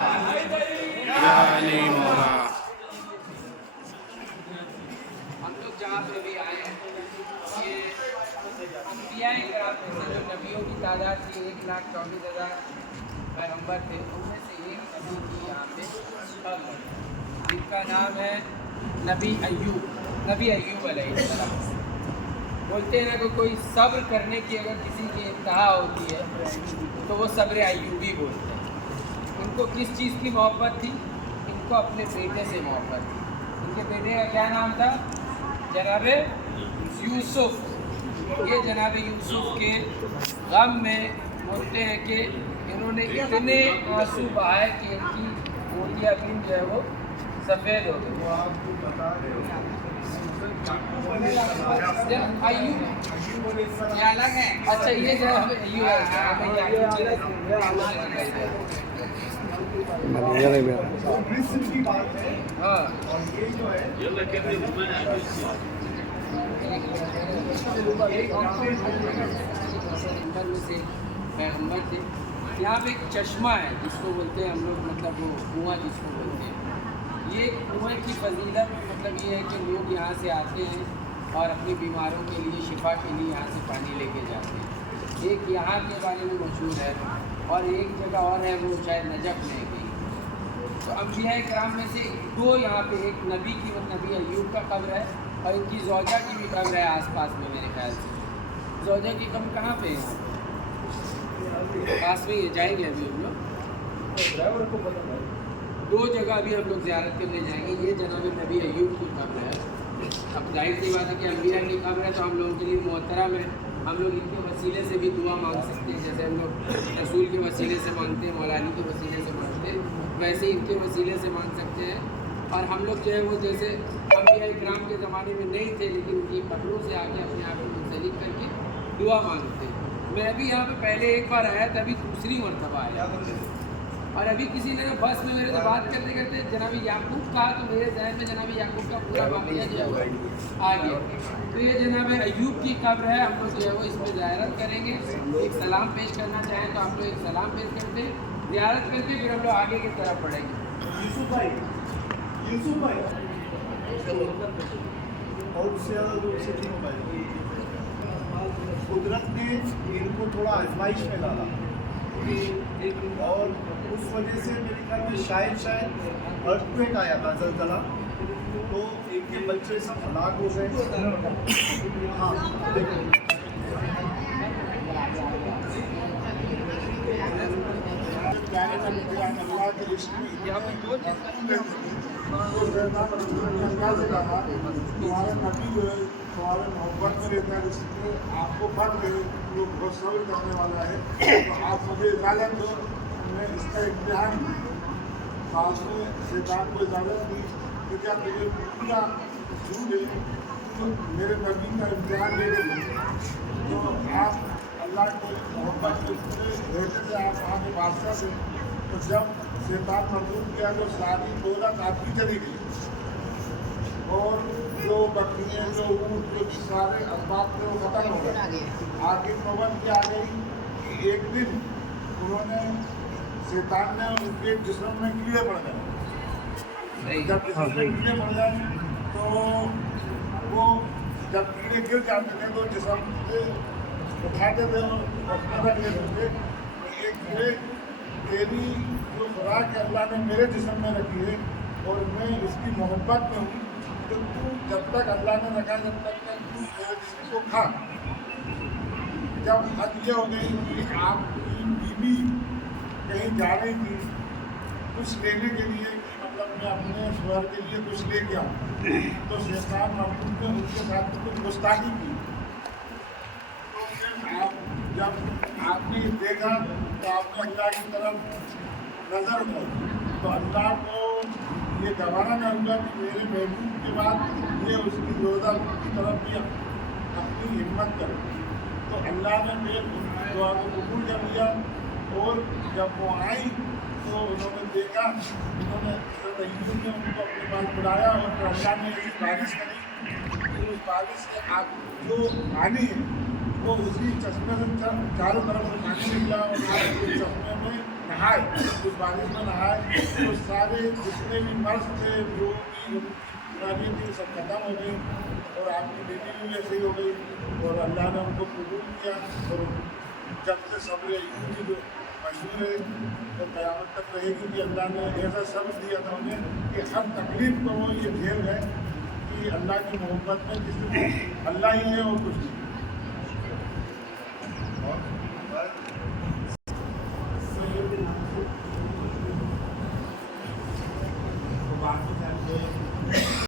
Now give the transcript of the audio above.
हम लोग जहाँ पे भी आए हैं ये अंबियाए किराम में से जो नबियों की तादाद थी 1,24,000 पैगम्बर थे, उनमें से एक नबी की यहाँ पे कब्र है जिसका नाम है नबी अय्यूब अलैहिस्सलाम। बोलते हैं ना कि कोई सब्र करने की अगर किसी की इंतहा होती है तो वो सब्र अय्यूबी बोलते हैं। इनको किस चीज़ की मोहब्बत थी? इनको अपने बेटे से मोहब्बत थी। इनके बेटे का क्या नाम था? जनाब यूसुफ। ये जनाब यूसुफ के गम में बोलते हैं कि इन्होंने इतने आंसू बहाए कि इनकी मोतिया बिन जो है वो सफ़ेद हो गई। अय्यूब ये अलग है। अच्छा ये जो है हाँ पैगम्बर थे। यहाँ पे एक चश्मा है जिसको बोलते हैं हम लोग, मतलब वो कुआँ जिसको बोलते हैं। ये कुएँ की फजीलत मतलब ये है कि लोग यहाँ से आते हैं और अपनी बीमारों के लिए शिफा के लिए यहाँ से पानी लेके जाते हैं। एक यहाँ के बारे में मशहूर है और एक जगह और है, वो शायद नजफ़ में गई। तो अंबिया किराम में से दो यहाँ पे, एक नबी की नबी अय्यूब का कब्र है और इनकी ज़ौजा की भी कब्र है आसपास में मेरे ख्याल से। ज़ौजा की कब्र कहाँ पे है? पास में ही जाएंगे अभी हम लोग। दो जगह अभी हम लोग ज़ियारत करने जाएंगे। ये जनाब नबी अय्यूब की कब्र है। अब जाहिर सी बात है कि अंबिया की कब्र है तो हम लोगों के लिए मोहतरम है। हम लोग इनके वसीले से भी दुआ मांग सकते हैं, जैसे हम लोग रसूल के वसीले से मांगते हैं, मौलानी के वसीले से मांगते हैं, वैसे ही इनके वसीले से मांग सकते हैं। और हम लोग जो है वो जैसे अंबिया किराम के ज़माने में नहीं थे लेकिन उनकी कब्रों से आके अपने आप को मुंसलिक करके दुआ मांगते हैं। मैं भी यहाँ पे पहले एक बार आया था, अभी दूसरी मरतबा आया। और अभी किसी ने बस में मेरे से बात करते करते जनाबी याकूब कहा तो मेरे जहन में जनाबी याकूब का पूरा वाक़या जो है वो आ गया। तो ये जनाब अय्यूब की कब्र है। हम लोग जो है वो इसमें ज़ियारत करेंगे। एक सलाम पेश करना चाहें तो आप लोग एक सलाम पेश करते ज़ियारत करके फिर हम लोग आगे की तरफ बढ़ेंगे। यूसुफ भाई और उससे ज़्यादा दूर से नहीं हो पाएगा। कुदरत ने इनको थोड़ा आजमाइश में डाला और उस वजह से मेरे ख्याल में शायद अर्थक्वेक आया था, ज़लज़ला, तो इनके बच्चे सब हलाक हो गए। हाँ देखो तुम्हारे नबी जो है तुम्हारे मोहब्बत में रहता है, इसलिए आपको फर्क है, लोग बहुत सब्र करने वाला है। तो आप मुझे इजाज़त दो, मैं इसका इम्तिहान सामने शैतान को इजाज़त दी कि क्या मुझे पूरा झूठ है तो मेरे नबी का इम्तिहान ले लेंगे। तो आप अल्लाह को मोहब्बत के रहते थे, आप वहाँ के बादशाह थे। तो जब शैतान मजबूर किया तो सारी दौलत आपकी चली गई और जो बकरियाँ, जो ऊँट, जो सारे असबाब थे वो ख़त्म हो गए। आखिर नौबत क्या आ गई कि एक दिन उन्होंने शैतान ने उनके जिस्म में कीड़े पड़ गए। जब जिस्म में कीड़े पड़ जाए तो वो जब कीड़े गिर जाते थे तो जिस्म से उठाते थे और उसमें रख लेते थे। ये कीड़े तेरी जो खुराक अल्लाह ने मेरे जिस्म में रखी है और मैं इसकी मोहब्बत में हूँ, तो तू जब तक अल्लाह ने रखा जब तक तू मेरे जिस्म को खा। जब हद ये हो गई कि आपकी बीवी कहीं जा रही थी कुछ लेने के लिए, कि मतलब मैं अपने शोहर के लिए कुछ ले गया, तो शैतान महमूद ने उनके साथ कुछ गुस्ताखी की। तो फिर आप जब आपने देखा तो आपने अल्लाह की तरफ नज़र उठाई, तो अल्लाह को ये गवारा करूँगा कि मेरे महबूब के बाद ये उसकी रोज़ा की तरफ भी अपनी हिम्मत करे। तो अल्लाह ने फिर उनकी दुआ को कबूल कर लिया और जब वो आई तो उन्होंने देखा, उन्होंने यूसुफ ने उनको अपने पास बुलाया और फिर अल्लाह ने ऐसी बारिश करी कि उस बारिश से जो पानी है वो उसी चश्मे से चारों तरफ से पानी निकला और उस चश्मे में नहाए, उस बारिश में नहाए तो सारे जितने भी मर्ज थे, जो भी बीमारियाँ थी, सब खत्म हो गई और आपकी बेटी भी ऐसे ही हो गई और अल्लाह ने उनको कबूल किया। और जब से सब्र अय्यूब की जो मशहूर है तो क़यामत तक रहेगी कि अल्लाह ने ऐसा सब्र दिया था उन्हें कि हर तकलीफ को वो ये झेल गए कि अल्लाह की मोहब्बत में किसी अल्लाह ही है और कुछ नहीं।